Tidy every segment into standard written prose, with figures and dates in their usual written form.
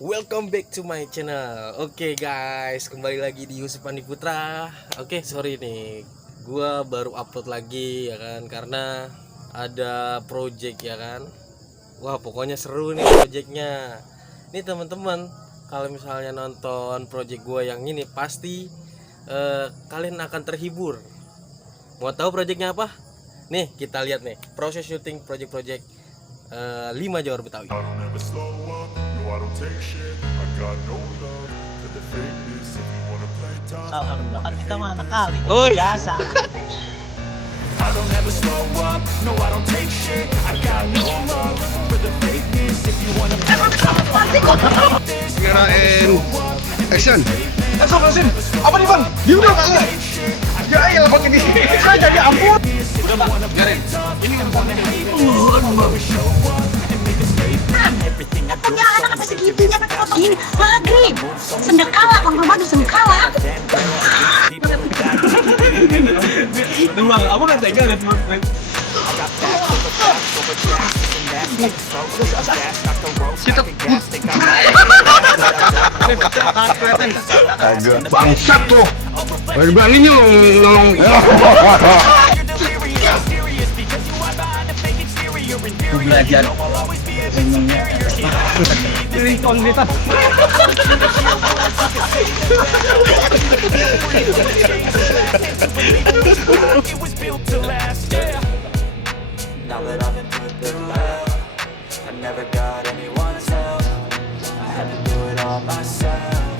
Welcome back to my channel. Oke guys, kembali lagi di Yusuf Andi Putra. Oke, sorry nih, gua baru upload lagi ya kan, karena ada project ya kan. Wah, pokoknya seru nih projectnya. Nih teman-teman, kalau misalnya nonton project gua yang ini pasti kalian akan terhibur. Mau tahu projectnya apa? Nih kita lihat nih proses syuting project-project 5 Jawara Betawi. Alhamdulillah kan kita mah anak kali. Oi. Biasa. Kirain action. Astagfirullahaladzim, apa nih bang? Dia udah kagak? Ya iya bang ini, saya jadi ampun. Udah bang, biarin. Ini kan Punya anak apa segitunya kan begini maghrib sendekala bang Ramadan sendekala Betul bang, aku udah tega liat bang. Kita Bangsat tuh. Berani-beraninya nolong. Belajar. ringtone kita. Now that I've been put through hell, I never got anyone's help. I had to do it all myself.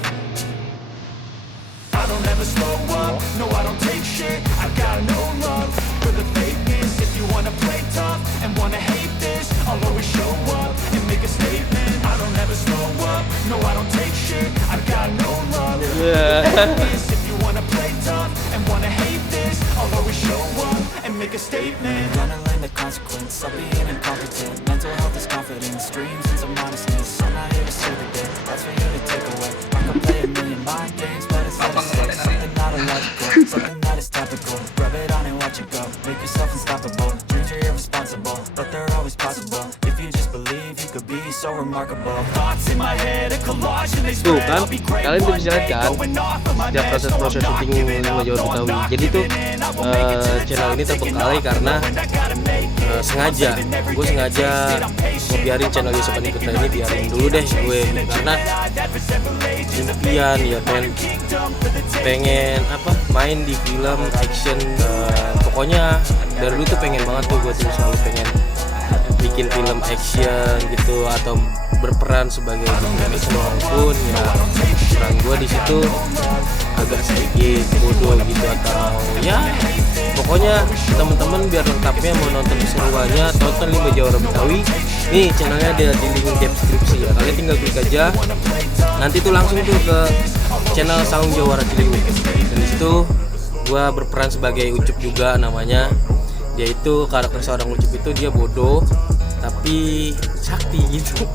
I don't ever slow up, no I don't take shit. I got no love for the fakeness. If you wanna play tough and wanna hate this, I'll always show up and make a statement. I don't ever slow up, no I don't take shit. I got no love for the fakeness. If you wanna play tough and wanna hate this, I'll always show up and make a statement. Gonna learn the consequence of being incompetent. Mental health is confidence, dreams and some honestness. I'm not here to save the day, that's for you to take away. I can play a million mind games, but it's not safe. Something not illogical, something that is topical. Rub it on and watch it go, make yourself unstoppable. Dreams are irresponsible, but they're always possible. If you just believe, you could be so remarkable. Thoughts in my head, a collage and they Tuh spread. kan, I'll be great kalian tuh one bisa lihat day, kan going off of my setiap meds. proses-proses syuting 5 Jawara Betawi. Jadi tuh channel ini terbengkalai karena sengaja gue ngebiarin channel Yusuf Andi Putra ini biarin dulu deh gue, karena impian ya pengen apa main di film action, pokoknya dari dulu tuh pengen banget tuh, gue tuh selalu pengen bikin film action gitu atau berperan sebagai film action, walaupun ya peran gue di situ agak sedikit bodoh gitu, atau ya pokoknya teman-teman biar lengkapnya mau nonton keseruannya tonton 5 Jawara Betawi. Nih channelnya ada di link deskripsi ya, kalian tinggal klik aja nanti tuh langsung tuh ke channel Saung Jawara Ciliwung. Dan disitu gua berperan sebagai Ucup juga namanya, yaitu karakter seorang Ucup itu dia bodoh tapi sakti gitu.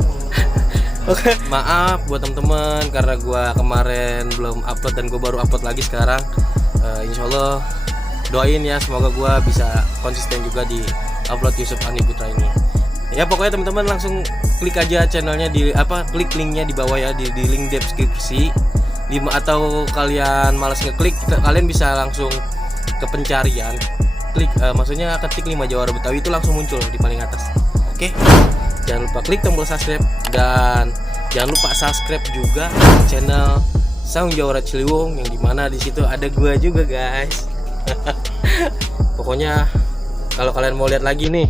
Oke, maaf buat teman-teman karena gua kemarin belum upload dan gua baru upload lagi sekarang. Insyaallah doain ya, semoga gua bisa konsisten juga di upload Yusuf Andi Putra ini. Ya pokoknya teman-teman langsung klik aja channelnya klik linknya di bawah ya, di link deskripsi. Atau kalian malas ngeklik, kalian bisa langsung ke pencarian, klik maksudnya ketik 5 Jawara Betawi itu langsung muncul di paling atas. Oke, jangan lupa klik tombol subscribe dan jangan lupa subscribe juga channel Saung Jawara Ciliwung yang dimana di situ ada gua juga guys. Pokoknya kalau kalian mau lihat lagi nih